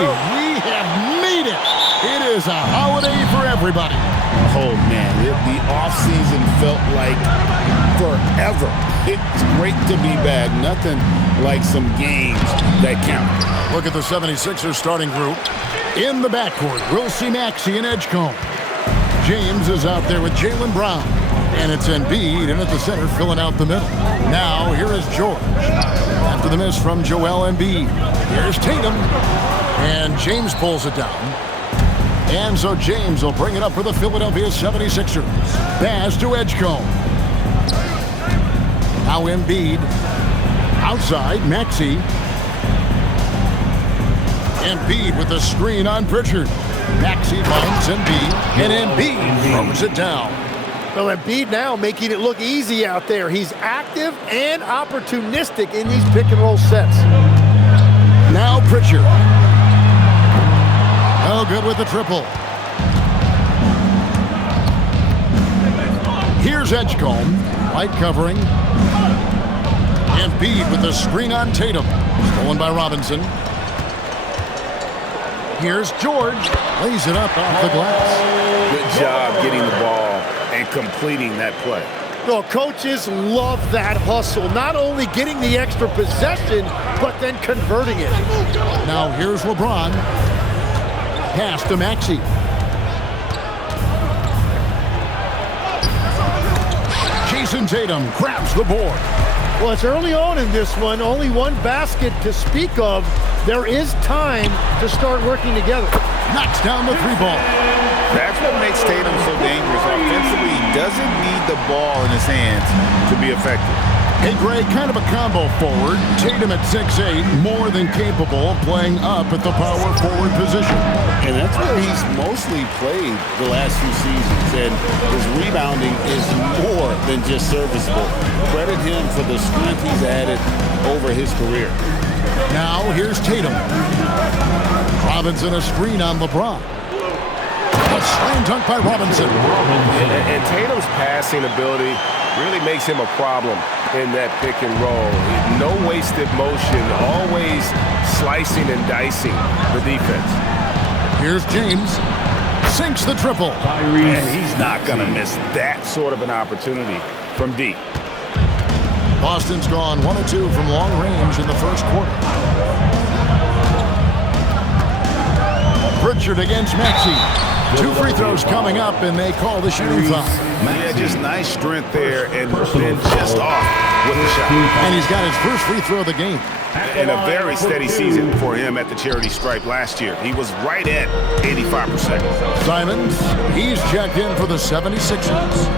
we have made it. It is a holiday for everybody. Oh, man, the offseason felt like forever. It's great to be back. Nothing like some games that count. Look at the 76ers starting group. In the backcourt, we'll see Maxey and Edgecombe. James is out there with Jaylen Brown. And it's Embiid in at the center, filling out the middle. Now, here is George. After the miss from Joel Embiid. Here's Tatum. And James pulls it down. And so James will bring it up for the Philadelphia 76ers. Pass to Edgecombe. Now Embiid. Outside, Maxey. Embiid with the screen on Pritchard. Maxey finds Embiid. And Embiid throws it down. Well, Embiid now making it look easy out there. He's active and opportunistic in these pick-and-roll sets. Now Pritchard. Oh, good with the triple. Here's Edgecombe. Light covering. Embiid with the screen on Tatum. Stolen by Robinson. Here's George. Lays it up off the glass. Good job getting the ball and completing that play. Well, coaches love that hustle. Not only getting the extra possession, but then converting it. Now here's LeBron. Pass to Maxey. Jason Tatum grabs the board. Well, it's early on in this one. Only one basket to speak of. There is time to start working together. Knocks down the three ball. That's what makes Tatum so dangerous. Offensively, he doesn't need the ball in his hands to be effective. Hey, Greg, kind of a combo forward. Tatum at 6'8", more than capable of playing up at the power forward position. And that's where he's mostly played the last few seasons. And his rebounding is more than just serviceable. Credit him for the strength he's added over his career. Now, here's Tatum. Robinson a screen on LeBron. A slam dunk by Robinson. And Tatum's passing ability really makes him a problem in that pick and roll. No wasted motion, always slicing and dicing the defense. Here's James. Sinks the triple. And he's not going to miss that sort of an opportunity from deep. Boston's gone 1 of 2 from long range in the first quarter. Pritchard against Maxey. 2 free throws coming up, and they call the shooting foul. Yeah, just nice strength there, and then just off with the shot. And he's got his first free throw of the game. And a very steady season for him at the charity stripe last year. He was right at 85%. Simons, he's checked in for the 76ers.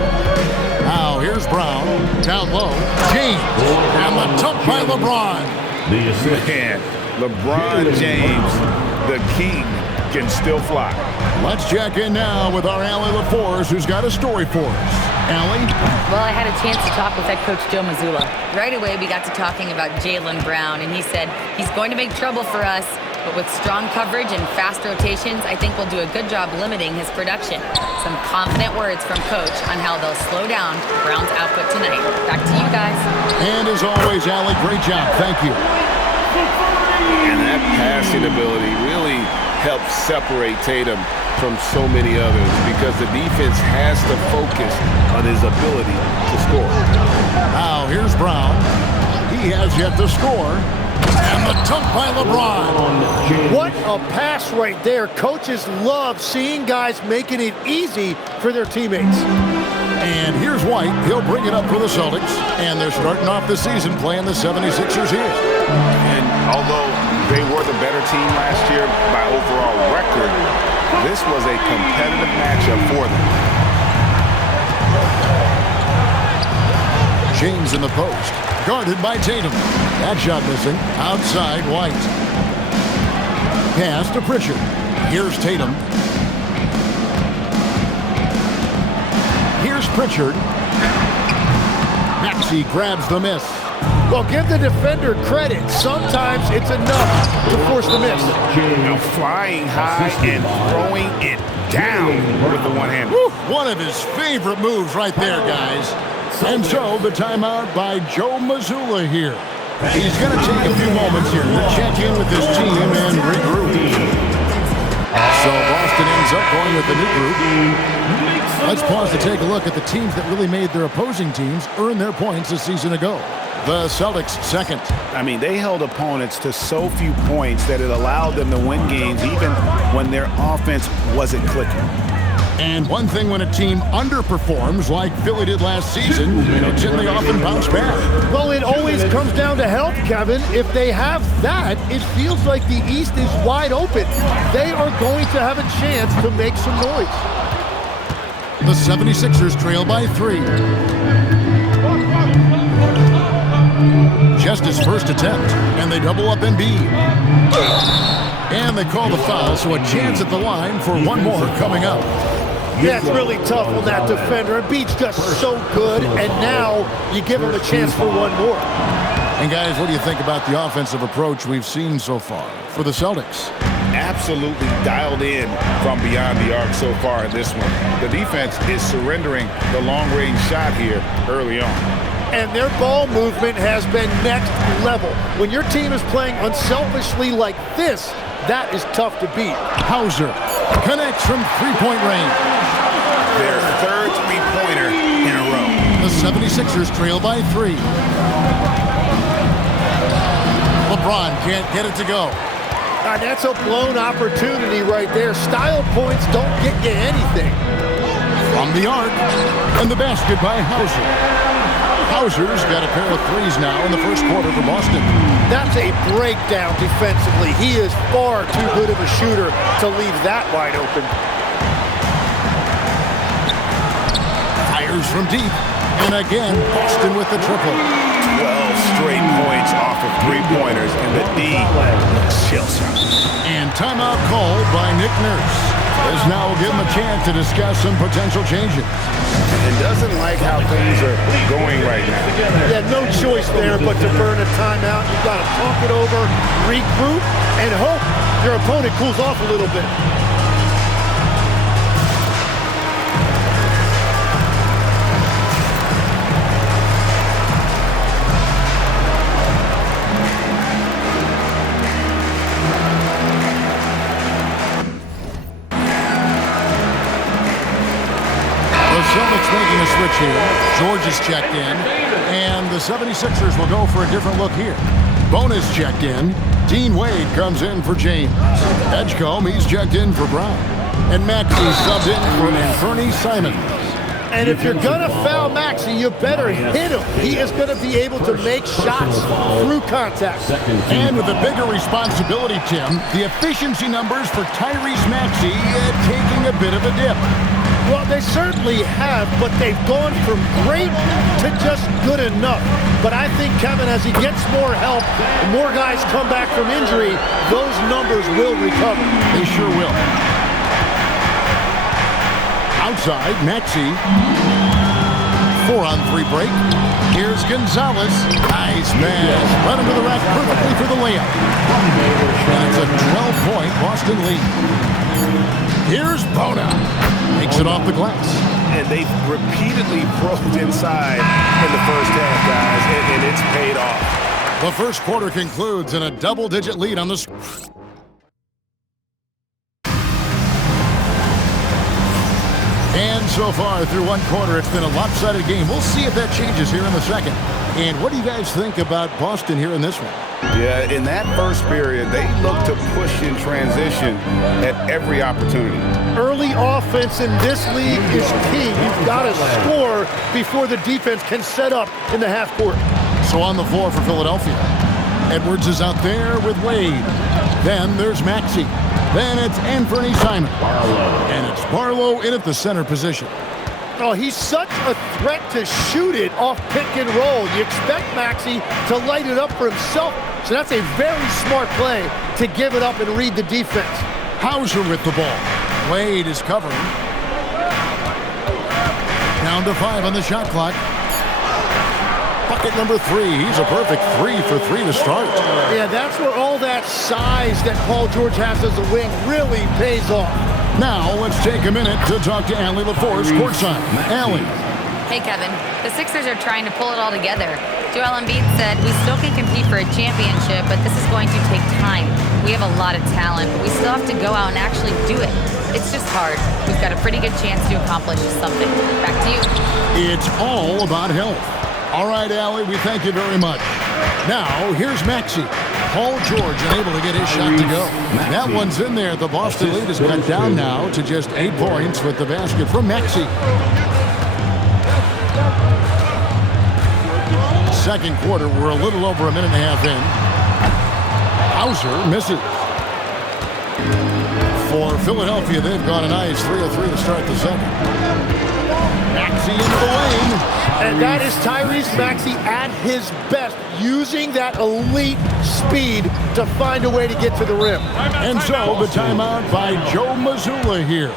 Now here's Brown, down low. James, and the dunk by LeBron. Man, LeBron James, the king, can still fly. Let's check in now with our Allie LaForce, who's got a story for us. Allie? Well, I had a chance to talk with head coach Joe Mazzulla. Right away, we got to talking about Jaylen Brown, and he said he's going to make trouble for us, but with strong coverage and fast rotations, I think we'll do a good job limiting his production. Some confident words from coach on how they'll slow down Brown's output tonight. Back to you guys. And as always, Allie, great job. Thank you. And that passing ability really helps separate Tatum from so many others because the defense has to focus on his ability to score. Now here's Brown. He has yet to score. And the dunk by LeBron. What a pass right there. Coaches love seeing guys making it easy for their teammates. And here's White. He'll bring it up for the Celtics. And they're starting off the season playing the 76ers here. And although they were the better team last year by overall record, this was a competitive matchup for them. James in the post. Guarded by Tatum. That shot missing. Outside, White. Pass to Pritchard. Here's Tatum. Here's Pritchard. Maxey grabs the miss. Well, give the defender credit. Sometimes it's enough to force the miss. Now flying high and throwing it down with the one-hand. One of his favorite moves right there, guys. And so the timeout by Joe Mazzulla here. He's going to take a few moments here to check in with his team and regroup. with the new group. Let's pause to take a look at the teams that really made their opposing teams earn their points a season ago. The Celtics second. I mean, they held opponents to so few points that it allowed them to win games even when their offense wasn't clicking. And one thing when a team underperforms like Philly did last season, they often bounce back. Well, it always comes down to health, Kevin. If they have that, it feels like the East is wide open. They are going to have a chance to make some noise. The 76ers trail by 3. Just his first attempt, and they double up Embiid. And they call the foul, so a chance at the line for one more coming up. Yeah, it's really tough on that defender. Embiid's just so good, and now you give him a chance for one more. And guys, what do you think about the offensive approach we've seen so far for the Celtics? Absolutely dialed in from beyond the arc so far in this one. The defense is surrendering the long-range shot here early on. And their ball movement has been next level. When your team is playing unselfishly like this, that is tough to beat. Hauser connects from three-point range. Their third three-pointer in a row. The 76ers trail by 3. LeBron can't get it to go. That's a blown opportunity right there. Style points don't get you anything. From the arc, and the basket by Hauser. Hauser's got a pair of threes now in the first quarter for Boston. That's a breakdown defensively. He is far too good of a shooter to leave that wide open. Fires from deep, and again, Boston with the triple. 12 straight points off of three-pointers, and the D looks shell-shocked. And timeout called by Nick Nurse. As now will give him a chance to discuss some potential changes. And doesn't like how things are going right now. Yeah, no choice there but to burn a timeout. You've got to talk it over, regroup, and hope your opponent cools off a little bit. Celtics making a switch here. George is checked in, and the 76ers will go for a different look here. Bonus checked in. Dean Wade comes in for James. Edgecombe, he's checked in for Brown. And Maxey subbed in for Anthony Simons. And if you're going to foul Maxey, you better hit him. He is going to be able to make shots through contact. And with a bigger responsibility, Tim, the efficiency numbers for Tyrese Maxey taking a bit of a dip. Well, they certainly have, but they've gone from great to just good enough. But I think, Kevin, as he gets more help, more guys come back from injury, those numbers will recover. They sure will. Outside, Maxey. 4-on-3 break. Here's Gonzalez. Nice pass. Right into the rack perfectly for the layup. And it's a 12-point Boston lead. Here's Bona. Makes it off the glass. And they've repeatedly probed inside in the first half, guys, and it's paid off. The first quarter concludes in a double-digit lead on the score. And so far through one quarter, it's been a lopsided game. We'll see if that changes here in the second. And what do you guys think about Boston here in this one? Yeah, in that first period, they looked to push in transition at every opportunity. Early offense in this league is key. You've got to score before the defense can set up in the half court. So on the floor for Philadelphia, Edwards is out there with Wade. Then there's Maxey. Then it's Anthony Simons. And it's Barlow in at the center position. Oh, he's such a threat to shoot it off pick and roll. You expect Maxey to light it up for himself. So that's a very smart play to give it up and read the defense. Hauser with the ball. Wade is covering. Down to 5 on the shot clock. Bucket number 3. He's a perfect 3 for 3 to start. Yeah, that's where all that size that Paul George has as a wing really pays off. Now, let's take a minute to talk to Allie LaForce courtside. Allie. Hey, Kevin. The Sixers are trying to pull it all together. Joel Embiid said, we still can compete for a championship, but this is going to take time. We have a lot of talent, but we still have to go out and actually do it. It's just hard. We we've got a pretty good chance to accomplish something. Back to you. It's all about health. All right, Allie, we thank you very much. Now, here's Maxey. Paul George unable to get his shot to go. That one's in there. The Boston lead is cut down now to just 8 points with the basket from Maxey. Second quarter, we're a little over a minute and a half in. Hauser misses. For Philadelphia, they've got a nice 3 of 3 to start the second. Maxey into the lane. And that is Tyrese Maxey at his best, using that elite speed to find a way to get to the rim. And so the timeout by Joe Mazzulla here.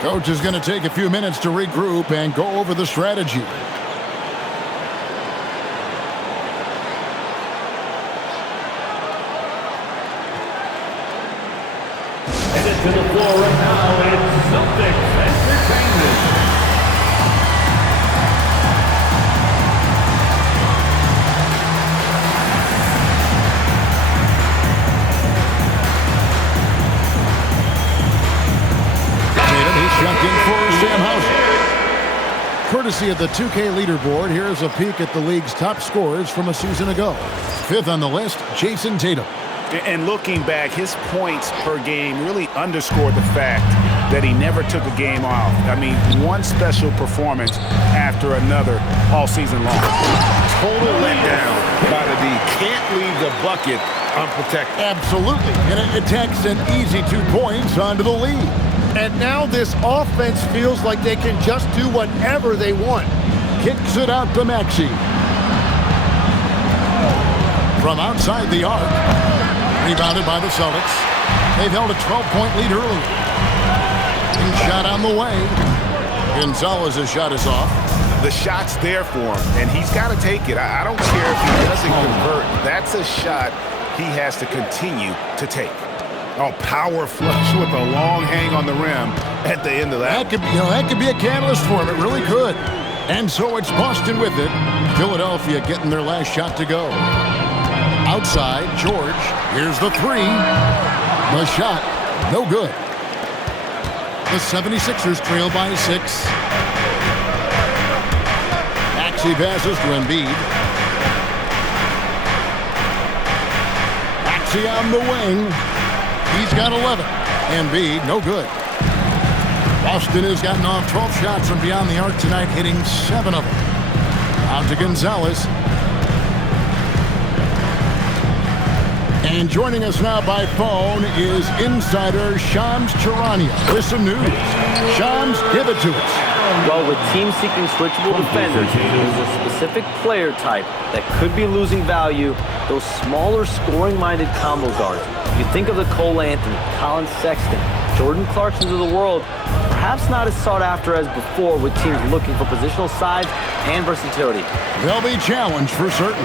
Coach is going to take a few minutes to regroup and go over the strategy. Headed to the floor right now, it's Celtics Entertainment. Checked in for Sam Hauser. Courtesy of the 2K leaderboard, here's a peek at the league's top scorers from a season ago. 5th on the list, Jason Tatum. And looking back, his points per game really underscored the fact that he never took a game off. I mean, one special performance after another all season long. Total letdown by the D. Can't leave the bucket unprotected. Absolutely. And it takes an easy 2 points onto the lead. And now this offense feels like they can just do whatever they want. Kicks it out to Maxey. From outside the arc. Rebounded by the Celtics. They've held a 12-point lead earlier. And shot on the way. Gonzalez's shot is off. The shot's there for him, and he's got to take it. I don't care if he doesn't convert. That's a shot he has to continue to take. Oh, power flush with a long hang on the rim at the end of that. That could be a catalyst for him. It really could. And so it's Boston with it. Philadelphia getting their last shot to go. Outside, George. Here's the 3. The shot, no good. The 76ers trail by 6. Maxey passes to Embiid. Maxey on the wing. He's got 11. Embiid, no good. Boston has gotten off 12 shots from beyond the arc tonight, hitting 7 of them. Out to Gonzalez. And joining us now by phone is insider Shams Charania with some news. Shams, give it to us. Well, with teams seeking switchable defenders, there's a specific player type that could be losing value, those smaller scoring-minded combo guards. You think of the Cole Anthony, Colin Sexton, Jordan Clarksons of the world, perhaps not as sought after as before with teams looking for positional size and versatility. They'll be challenged for certain.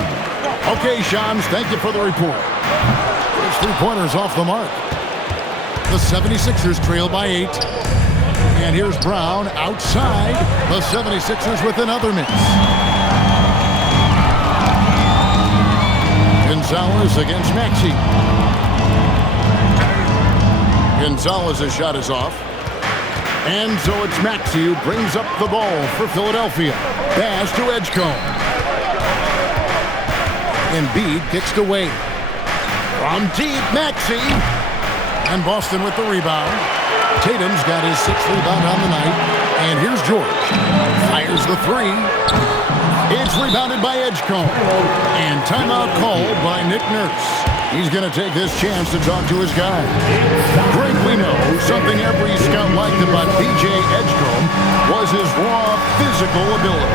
Okay, Shams, thank you for the report. His 3-pointers off the mark. The 76ers trail by 8. And here's Brown outside. The 76ers with another miss. Gonzalez against Maxey. Gonzalez's shot is off. And so it's Maxey who brings up the ball for Philadelphia. Pass to Edgecombe. Embiid kicks away. From deep, Maxey. And Boston with the rebound. Tatum's got his 6th rebound on the night. And here's George. Fires the 3. It's rebounded by Edgecombe. And timeout called by Nick Nurse. He's going to take this chance to talk to his guy. Greg, we know something every scout liked about B.J. Edgecombe was his raw physical ability.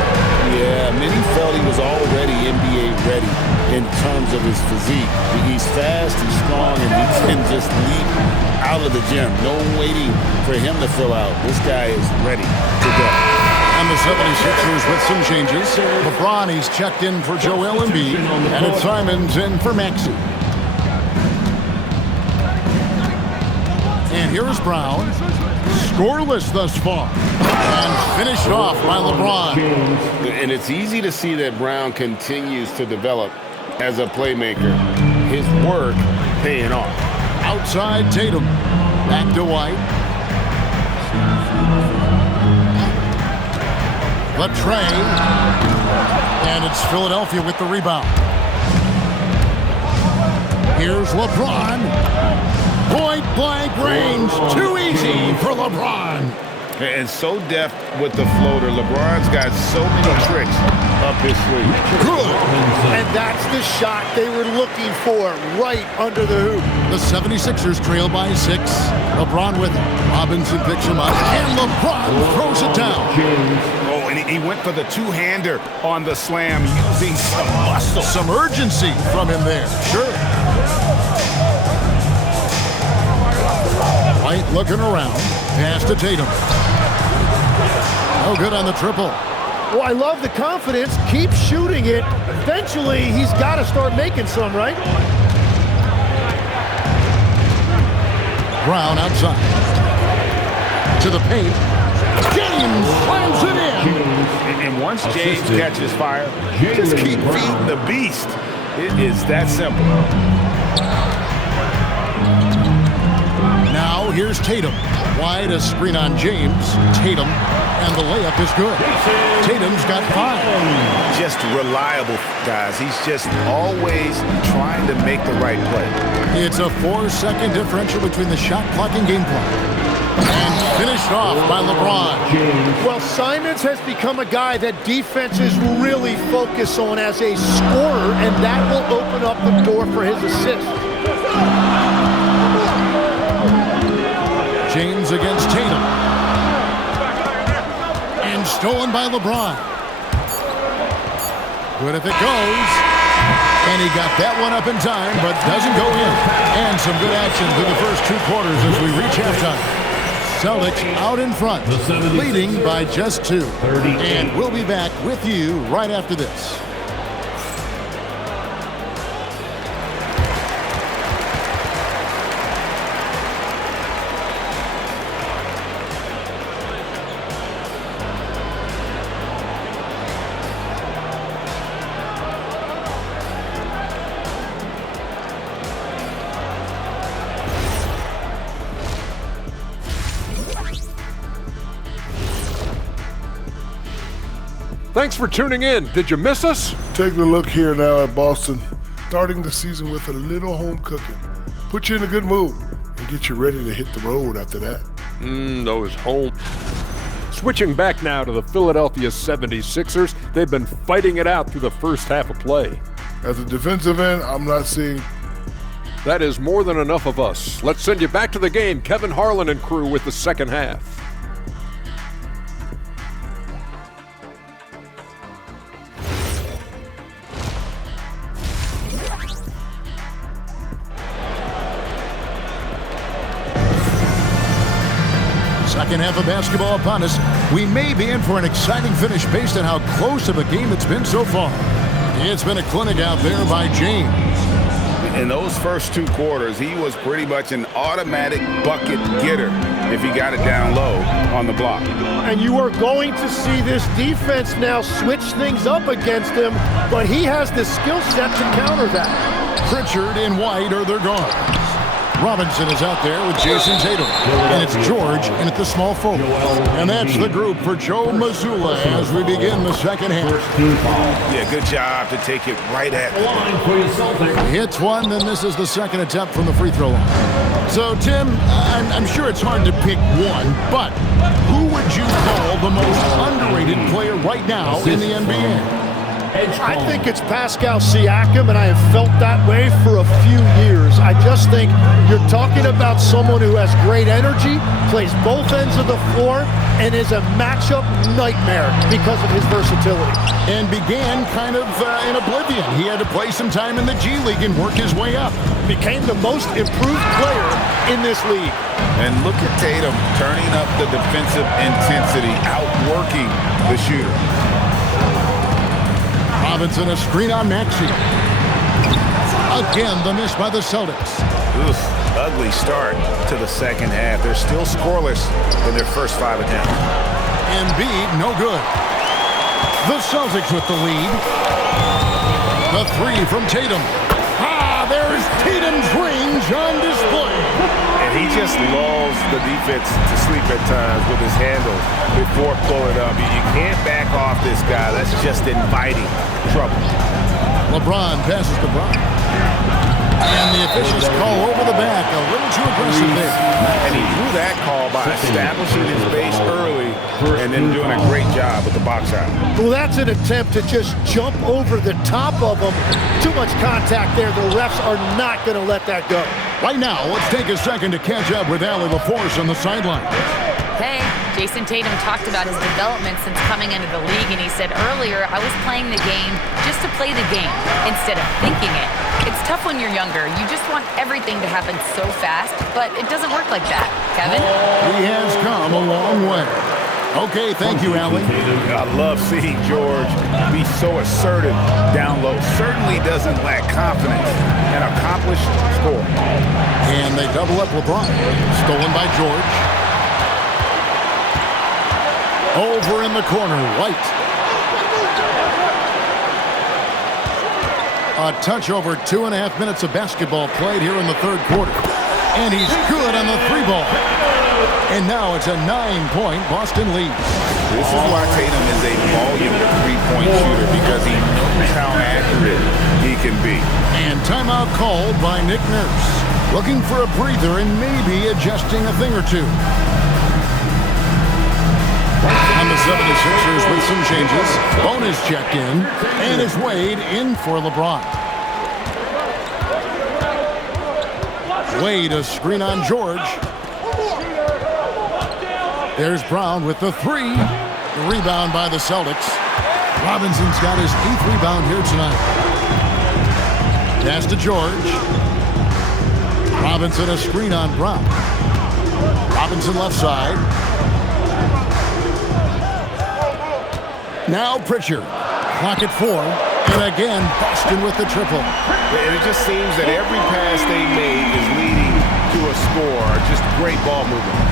Yeah, many felt he was already NBA ready in terms of his physique. He's fast, he's strong, and he can just leap out of the gym. No waiting for him to fill out. This guy is ready to go. And the 76ers with some changes. LeBron, he's checked in for Joel Embiid. And it's Simons in for Maxey. And here's Brown. Scoreless thus far. And finished off by LeBron. And it's easy to see that Brown continues to develop as a playmaker. His work paying off. Outside Tatum. Back to White. The tray. And it's Philadelphia with the rebound. Here's LeBron. Point-blank range. Too easy for LeBron. And so deft with the floater. LeBron's got so many tricks up his sleeve. Good. And that's the shot they were looking for right under the hoop. The 76ers trail by 6. LeBron with it. Robinson picks him up. And LeBron throws it down. Oh, and he went for the two-hander on the slam using some muscle. Some urgency from him there. Sure. White looking around. Pass to Tatum. No good on the triple. Well, I love the confidence. Keep shooting it. Eventually, he's got to start making some, right? Brown outside. To the paint. James slams it in. And once James catches fire, just keep feeding the beast. It is that simple. Now here's Tatum. Wide, a screen on James. Tatum, and the layup is good. Tatum's got 5. Just reliable, guys. He's just always trying to make the right play. It's a 4-second differential between the shot clock and game clock. And finished off by LeBron. Well, Simons has become a guy that defenses really focus on as a scorer, and that will open up the door for his assist. James against Tatum. And stolen by LeBron. Good if it goes. And he got that one up in time, but doesn't go in. And some good action through the first 2 quarters as we reach halftime. Celtics out in front, leading by just 2. And we'll be back with you right after this. Thanks for tuning in. Did you miss us? Taking a look here now at Boston, starting the season with a little home cooking. Put you in a good mood and get you ready to hit the road after that. Those home. Switching back now to the Philadelphia 76ers. They've been fighting it out through the first half of play. As a defensive end, I'm not seeing. That is more than enough of us. Let's send you back to the game. Kevin Harlan and crew with the second half. Second half of basketball upon us. We may be in for an exciting finish based on how close of a game it's been so far. It's been a clinic out there by James. In those first 2 quarters, he was pretty much an automatic bucket getter if he got it down low on the block. And you are going to see this defense now switch things up against him, but he has the skill set to counter that. Pritchard and White are their guards. Robinson is out there with Jason Tatum. And it's George in at the small forward. And that's the group for Joe Mazzulla as we begin the second half. Yeah, good job to take it right at the Hits one, then this is the second attempt from the free throw line. So, Tim, I'm sure it's hard to pick one, but who would you call the most underrated player right now in the NBA? I think it's Pascal Siakam, and I have felt that way for a few years. I just think you're talking about someone who has great energy, plays both ends of the floor, and is a matchup nightmare because of his versatility. And began kind of in oblivion. He had to play some time in the G League and work his way up. Became the most improved player in this league. And look at Tatum turning up the defensive intensity, outworking the shooter. Robinson, a screen on Maxey. Again, the miss by the Celtics. Oof, ugly start to the second half. They're still scoreless in their first 5 attempts. Embiid, no good. The Celtics with the lead. The 3 from Tatum. There's Tatum's range on display. And He just lulls the defense to sleep at times with his handle before pulling up. You can't back off this guy. That's just inviting trouble. LeBron passes to Brown. And the officials call over the back. A little too aggressive there. And he drew that call by establishing his base early and then doing a great job with the box out. Well, that's an attempt to just jump over the top of him. Too much contact there. The refs are not going to let that go. Right now, let's take a second to catch up with Allie LaForce on the sideline. Hey, Jason Tatum talked about his development since coming into the league, and he said earlier, I was playing the game just to play the game instead of thinking it. It's tough when you're younger. You just want everything to happen so fast, but it doesn't work like that. Kevin? He has come a long way. Okay, thank you, Allie. I love seeing George be so assertive down low. Certainly doesn't lack confidence. An accomplished scorer. And they double up LeBron. Stolen by George. Over in the corner, White. A touch over 2.5 minutes of basketball played here in the third quarter. And he's good on the three ball. And now it's a 9-point Boston lead. This is why Tatum is a volume three-point shooter, because he knows how accurate he can be. And timeout called by Nick Nurse. Looking for a breather and maybe adjusting a thing or two. And the 76ers with some changes. Bonus checked in, and it's Wade in for LeBron. Wade, a screen on George. There's Brown with the three. The rebound by the Celtics. Robinson's got his 8th rebound here tonight. Pass to George. Robinson, a screen on Brown. Robinson left side. Now Pritchard. Clock at 4. And again, Boston with the triple. And it just seems that every pass they made is leading to a score. Just great ball movement.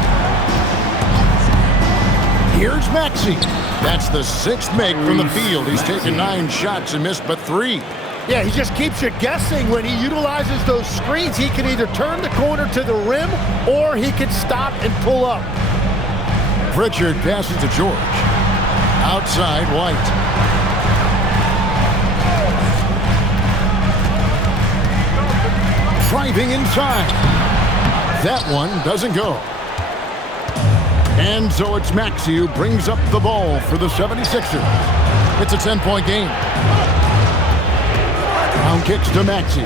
Here's Maxey. That's the 6th make from the field. He's taken 9 shots and missed but 3. Yeah, he just keeps you guessing. When he utilizes those screens, he can either turn the corner to the rim or he can stop and pull up. Pritchard passes to George. Outside, White. Driving inside. That one doesn't go. And so it's Maxey who brings up the ball for the 76ers. It's a 10-point game. Brown kicks to Maxey.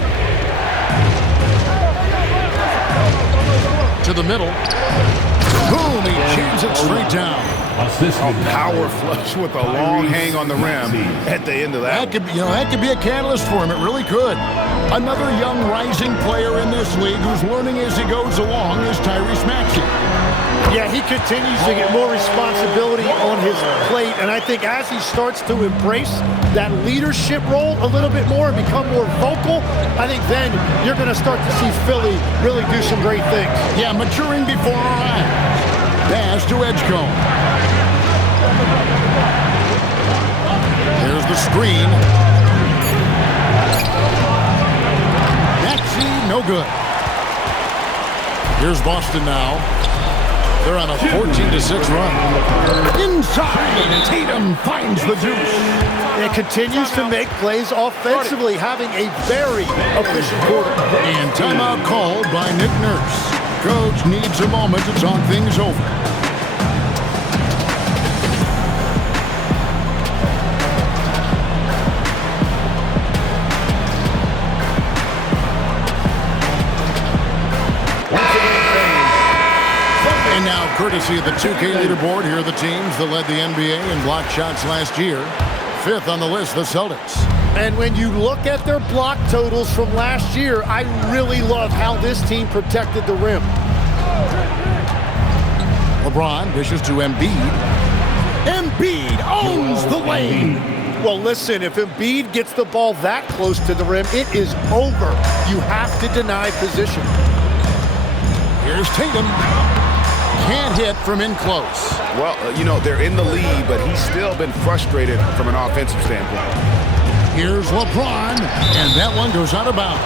To the middle. Boom, he jams it straight down. A power flush with a long hang on the rim at the end of that. That could be a catalyst for him. It really could. Another young rising player in this league who's learning as he goes along is Tyrese Maxey. Yeah, he continues to get more responsibility on his plate, and I think as he starts to embrace that leadership role a little bit more and become more vocal, I think then you're going to start to see Philly really do some great things. Yeah, maturing before our eyes. Pass to Edgecombe. There's the screen. Maxey, no good. Here's Boston now. They're on a 14-6 run. Inside, Tatum finds the deuce. It continues to make plays offensively, having a very efficient quarter. And timeout called by Nick Nurse. Coach needs a moment to talk things over. And now, courtesy of the 2K leaderboard, here are the teams that led the NBA in block shots last year. 5th on the list, the Celtics. And when you look at their block totals from last year, I really love how this team protected the rim. LeBron dishes to Embiid. Embiid owns the lane. Well, listen, if Embiid gets the ball that close to the rim, it is over. You have to deny position. Here's Tatum. Can't hit from in close. Well, they're in the lead, but he's still been frustrated from an offensive standpoint. Here's LeBron, and that one goes out of bounds.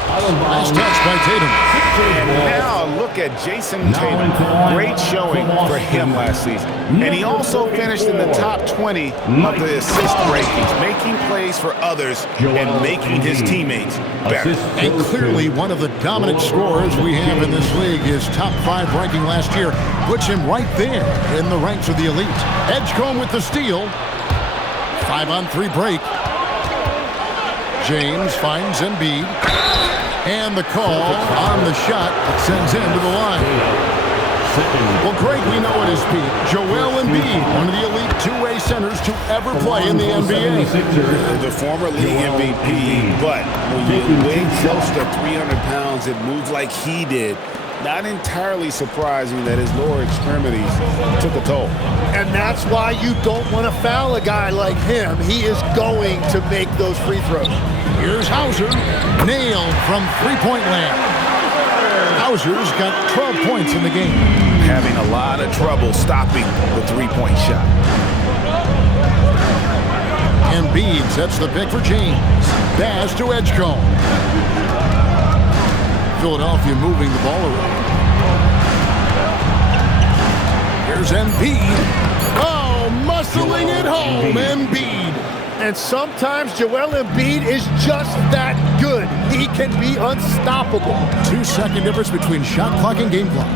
Nice touch by Tatum. And now look at Jason Tatum. Great showing for him last season. And he also finished in the top 20 of the assist rankings, making plays for others and making his teammates better. And clearly one of the dominant scorers we have in this league. His top 5 ranking last year puts him right there in the ranks of the elite. Edgecombe with the steal. 5-on-3 break. James finds Embiid. And the call on the shot that sends him to the line. Well, Greg, we know at his peak, Joel Embiid, one of the elite two-way centers to ever play in the NBA. The former league MVP, but when you weigh close to 300 pounds and move like he did, not entirely surprising that his lower extremities took a toll. And that's why you don't want to foul a guy like him. He is going to make those free throws. Here's Hauser, nailed from three-point land. Hauser's got 12 points in the game. Having a lot of trouble stopping the three-point shot. Embiid sets the pick for James. Pass to Edgecombe. Philadelphia moving the ball around. Here's Embiid. Oh, muscling it home, Embiid. And sometimes Joel Embiid is just that good. He can be unstoppable. 2-second difference between shot clock and game clock.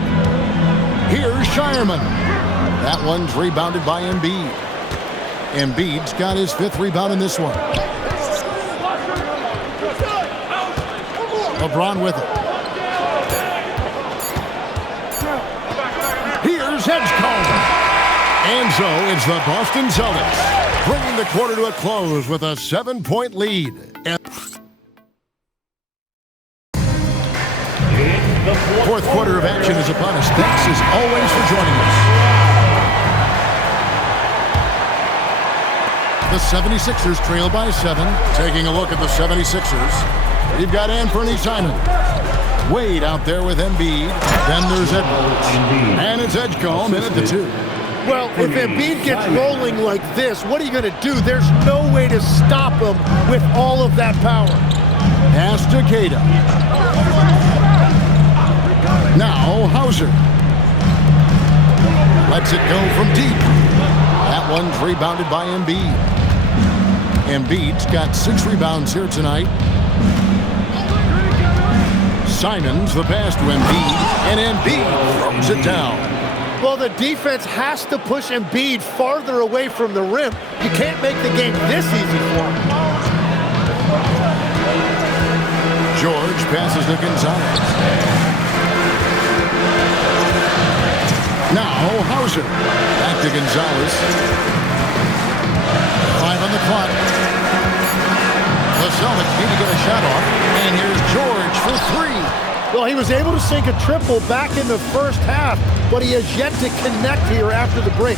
Here's Shireman. That one's rebounded by Embiid. Embiid's got his 5th rebound in this one. LeBron with it. Here's Edgecombe. And so it's the Boston Celtics bringing the quarter to a close with a 7-point lead. And fourth quarter of action is upon us. Thanks as always for joining us. The 76ers trail by 7. Taking a look at the 76ers. We've got Anthony Simons. Wade out there with Embiid. Then there's Edwards. And it's Edgecombe in at the 2. Well, if Embiid gets rolling like this, what are you going to do? There's no way to stop him with all of that power. Pass to Keita. Now Hauser. Lets it go from deep. That one's rebounded by Embiid. Embiid's got 6 rebounds here tonight. Simons the pass to Embiid, and Embiid throws it down. Well, the defense has to push Embiid farther away from the rim. You can't make the game this easy for him. George passes to Gonzalez. Now Hauser. Back to Gonzalez. 5 on the clock. The Celtics need to get a shot off. And here's George for 3. Well, he was able to sink a triple back in the first half, but he has yet to connect here after the break.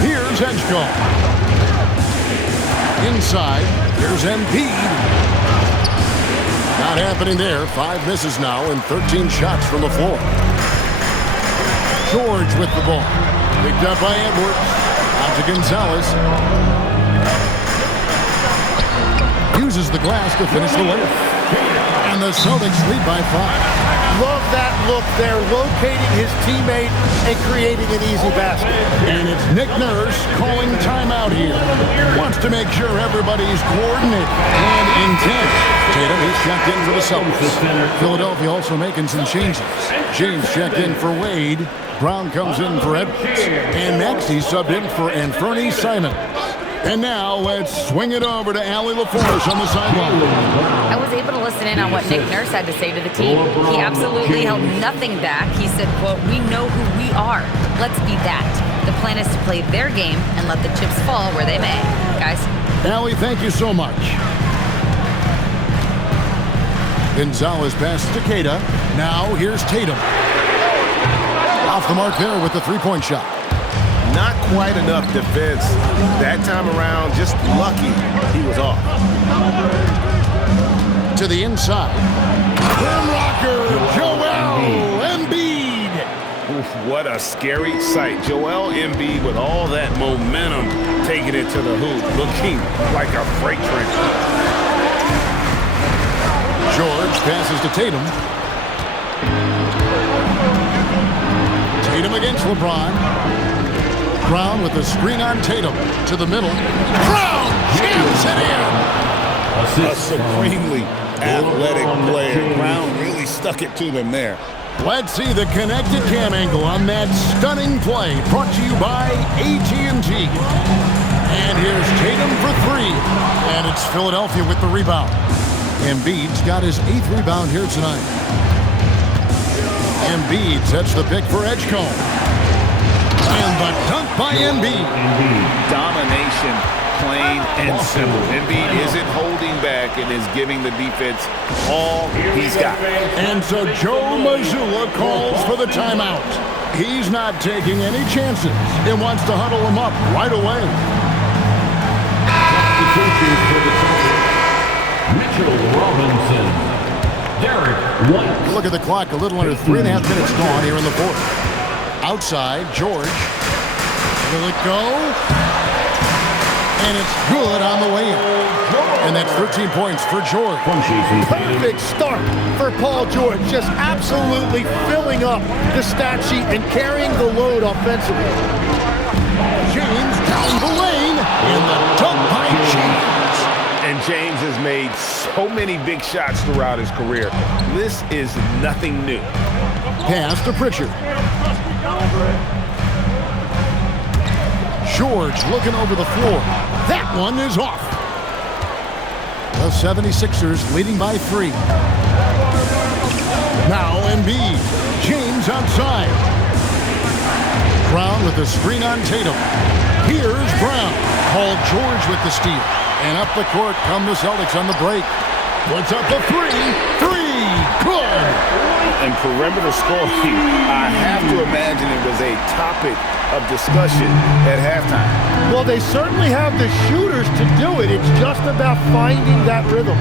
Here's Edgecombe. Inside, here's Embiid. Not happening there. 5 misses now and 13 shots from the floor. George with the ball. Picked up by Edwards. Out to Gonzalez. Uses the glass to finish the layup. And the Celtics lead by 5. Love that look there, locating his teammate and creating an easy basket. And it's Nick Nurse calling timeout here. Wants to make sure everybody's coordinated and intent. Tatum is checked in for the Celtics. Philadelphia also making some changes. James checked in for Wade. Brown comes in for Edwards. And Maxey subbed in for Anthony Simons. And now let's swing it over to Allie LaForce on the sideline. I was able to listen in on what Nick Nurse had to say to the team. He absolutely held nothing back. He said, quote, "We know who we are. Let's be that. The plan is to play their game and let the chips fall where they may." Guys. Allie, thank you so much. Gonzalez passes to Keita. Now here's Tatum. Off the mark there with the three-point shot. Not quite enough defense that time around. Just lucky he was off. To the inside. Rim rocker, Joel Embiid. What What a scary sight. Joel Embiid with all that momentum taking it to the hoop, looking like a freight train. George passes to Tatum. Tatum against LeBron. Brown with the screen on Tatum. To the middle. Brown jams it in. A supremely athletic player. Brown really stuck it to them there. Let's see the connected cam angle on that stunning play. Brought to you by AT&T. And here's Tatum for three. And it's Philadelphia with the rebound. Embiid's got his 8th rebound here tonight. Embiid sets the pick for Edgecombe. And the dunk by Embiid. Domination, plain and simple. Embiid isn't holding back and is giving the defense all he's got. And so Joe Mazzulla calls for the timeout. He's not taking any chances and wants to huddle him up right away. Mitchell Robinson. Derek White. Look at the clock. A little under 3.5 minutes gone here in the fourth. Outside, George. Will it go? And it's good on the way in. And that's 13 points for George. Perfect start for Paul George. Just absolutely filling up the stat sheet and carrying the load offensively. James down the lane. And the dunk by James. And James has made so many big shots throughout his career. This is nothing new. Pass to Pritchard. George looking over the floor. That one is off. The 76ers leading by 3. Now Embiid. James outside. Brown with the screen on Tatum. Here's Brown. Paul George with the steal. And up the court come the Celtics on the break. Puts up a 3. 3. Good. And perimeter scoring, I have to imagine it was a topic of discussion at halftime. Well, they certainly have the shooters to do it. It's just about finding that rhythm.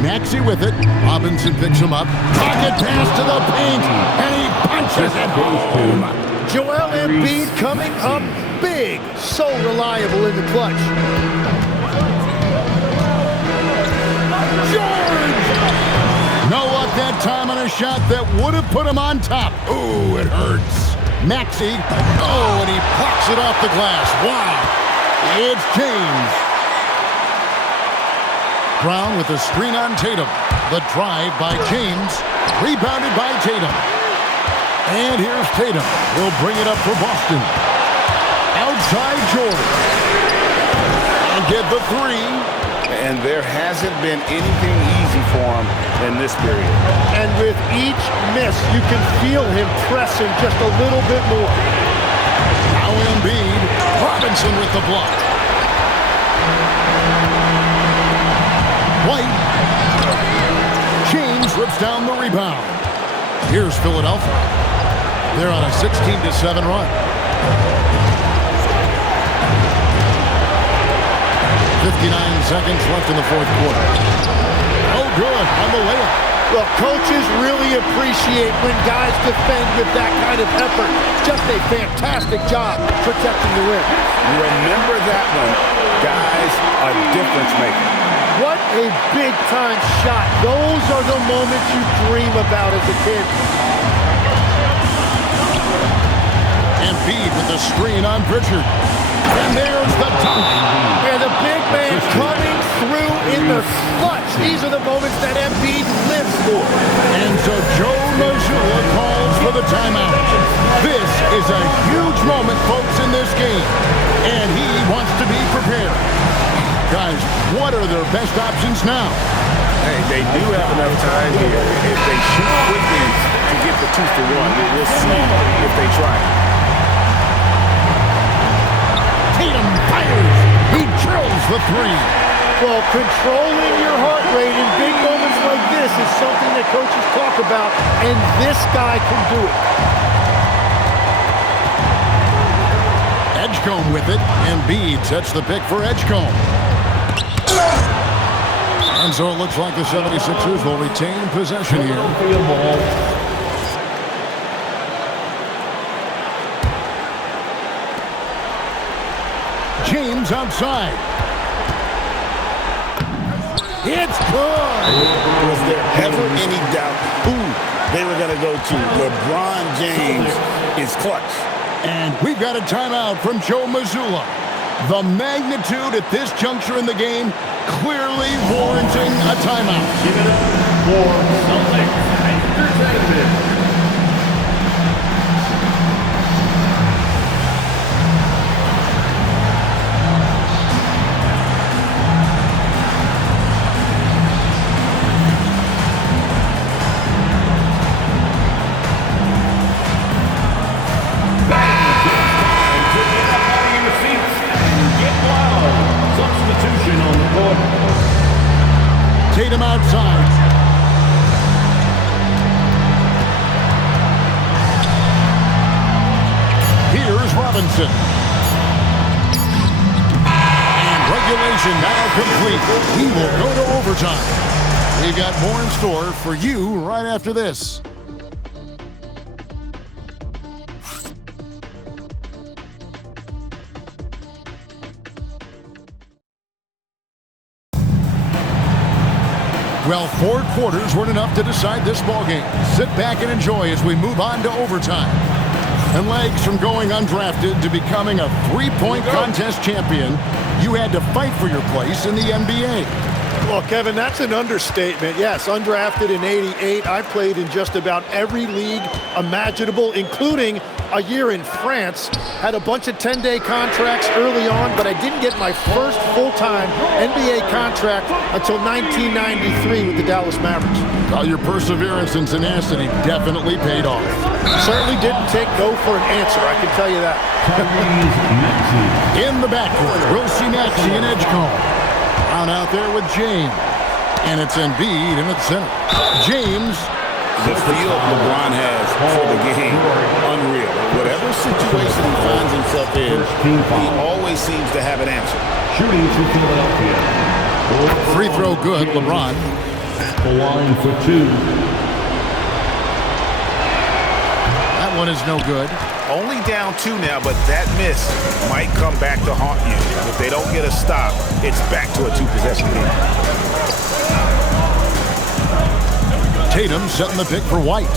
Maxey with it. Robinson picks him up. Pocket pass to the paint. And he punches it home. Joel Embiid coming up big. So reliable in the clutch. No luck that time on a shot that would have put him on top. Ooh, it hurts. Maxey. Oh, and he plucks it off the glass. Wow. It's James. Brown with the screen on Tatum. The drive by James. Rebounded by Tatum. And here's Tatum. He'll bring it up for Boston. Outside George. And get the 3. And there hasn't been anything easy for him in this period. And with each miss, you can feel him pressing just a little bit more. Now Embiid. Robinson with the block. White. James rips down the rebound. Here's Philadelphia. They're on a 16-7 run. 59 seconds left in the fourth quarter. Oh, good on the layup. Well, coaches really appreciate when guys defend with that kind of effort. Just a fantastic job protecting the rim. Remember that one. Guys, a difference maker. What a big-time shot. Those are the moments you dream about as a kid. Embiid with the screen on Pritchard. And there's the dunk. And the big man coming through in the clutch. These are the moments that Embiid lives for. And so Joe Mazzulla calls for the timeout. This is a huge moment, folks, in this game. And he wants to be prepared. Guys, what are their best options now? Hey, they do have enough time here. If they shoot quickly to get the 2 for 1, we'll see if they try. Tatum fires. He drills the 3. Well, controlling your heart rate in big moments like this is something that coaches talk about, and this guy can do it. Edgecombe with it. Embiid sets the pick for Edgecombe. And so it looks like the 76ers will retain possession here. James outside. It's good. Was there ever any doubt who they were going to go to? LeBron James is clutch. And we've got a timeout from Joe Mazzulla. The magnitude at this juncture in the game clearly warranting a timeout. Give it up for Celtics Entertainment. Tatum outside. Here's Robinson. And regulation now complete. We will go to overtime. We've got more in store for you right after this. Well, 4 quarters weren't enough to decide this ballgame. Sit back and enjoy as we move on to overtime. And legs from going undrafted to becoming a 3-point contest champion, you had to fight for your place in the NBA. Well, Kevin, that's an understatement. Yes, undrafted in '88. I played in just about every league imaginable, including a year in France. Had a bunch of 10-day contracts early on, but I didn't get my first full-time NBA contract until 1993 with the Dallas Mavericks. Well, your perseverance and tenacity definitely paid off. Certainly didn't take no for an answer, I can tell you that. In the backcourt, we'll see Maxey and Edgecombe. Brown out there with James. And it's Embiid in the center. James. The feel LeBron has for the game, unreal. Whatever situation he finds himself in, he always seems to have an answer. Shooting to Philadelphia. Free throw good, LeBron. The line for 2. That one is no good. Only down 2 now, but that miss might come back to haunt you. If they don't get a stop, it's back to a 2-possession game. Tatum setting the pick for White.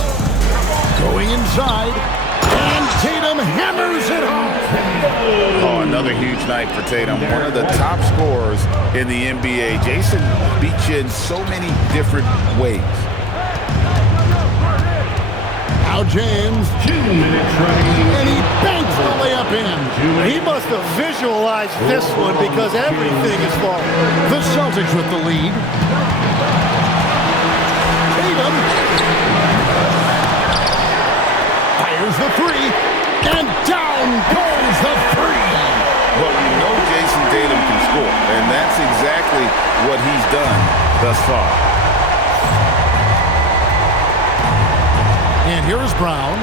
Going inside, and Tatum hammers it home. Oh, another huge night for Tatum. One of the top scorers in the NBA. Jason beats you in so many different ways. Now James. 2 minutes remaining. And he banks the layup in. He must have visualized this one because everything is falling. The Celtics with the lead. Tatum fires the 3, and down goes the 3. Well, we know Jason Tatum can score, and that's exactly what he's done thus far. And here's Brown.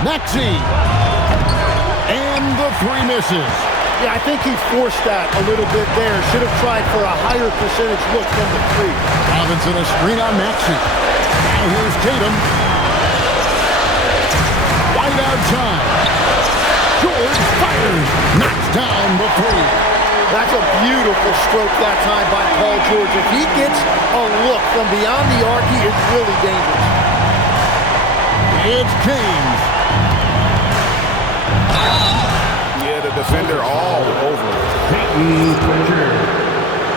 Maxey. And the 3 misses. Yeah, I think he forced that a little bit there. Should have tried for a higher percentage look from the 3. Robinson a screen on Maxey. Now here's Tatum. Wide outside. George fires. Knocks down the 3. That's a beautiful stroke that time by Paul George. If he gets a look from beyond the arc, he is really dangerous. It's James. Yeah, the defender all over.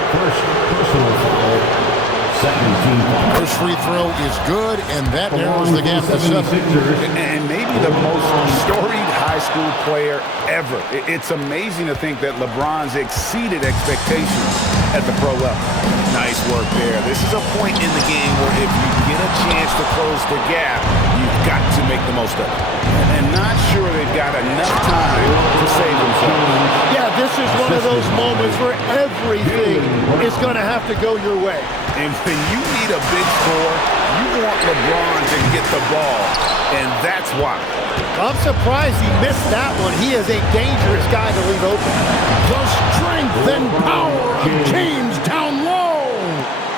First personal foul. Second team foul. First free throw is good, and that narrows the gap to 7. And maybe the most storied high school player ever. It's amazing to think that LeBron's exceeded expectations at the pro level. Nice work there. This is a point in the game where if you get a chance to close the gap, you've got to make the most of it. And not sure they've got enough time to save themselves. Yeah, this is one of those moments where everything is going to have to go your way. And when you need a big score, you want LeBron to get the ball, and that's why. I'm surprised he missed that one. He is a dangerous guy to leave open. The strength and power of James down low.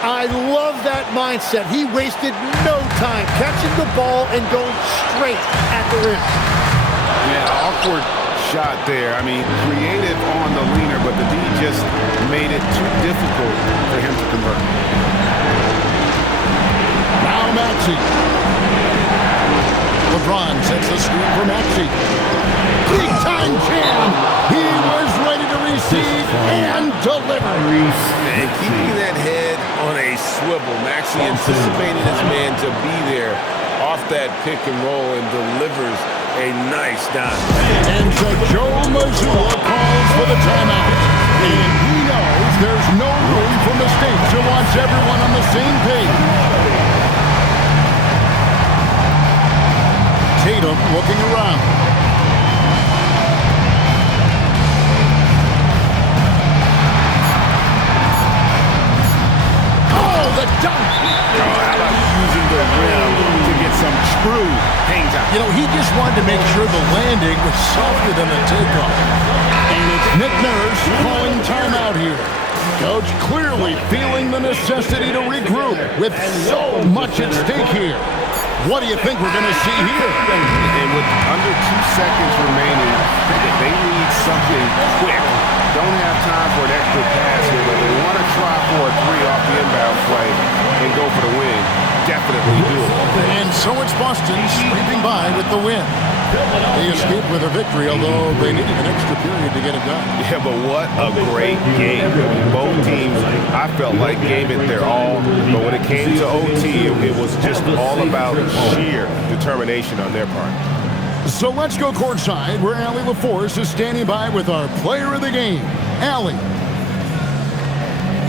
I love that mindset. He wasted no time catching the ball and going straight at the rim. Yeah, awkward shot there. I mean, creative on the leaner, but the D just made it too difficult for him to convert. Now Maxey. LeBron sets the screen for Maxey. Big time jam. He was ready to receive and deliver. And keeping that head on a swivel. Maxey anticipating his man to be there off that pick and roll and delivers a nice dime. And so Joe Mazzulla calls for the timeout. And he knows there's no room for mistakes. He wants everyone on the same page. Tatum looking around. Oh, the dunk! Oh, how about using the rim to get some true hang time? You know, he just wanted to make sure the landing was softer than the takeoff. And it's Nick Nurse calling timeout here. Coach clearly feeling the necessity to regroup with so much at stake here. What do you think we're going to see here? And with under 2 seconds remaining, they need something quick. Don't have time for an extra pass here, but they want to try for a three off the inbound play and go for the win. Definitely do it. And so it's Boston sweeping by with the win. They escaped with a victory, although they needed an extra period to get it done. Yeah, but what a great game. Both teams, I felt like, gave it their all. But when it came to OT, it was just all about sheer determination on their part. So let's go courtside, where Allie LaForce is standing by with our player of the game. Allie.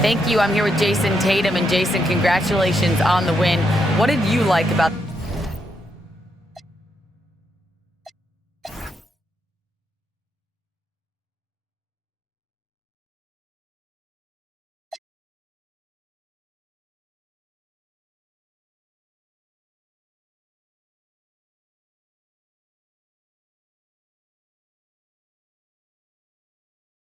Thank you. I'm here with Jason Tatum. And Jason, congratulations on the win. What did you like about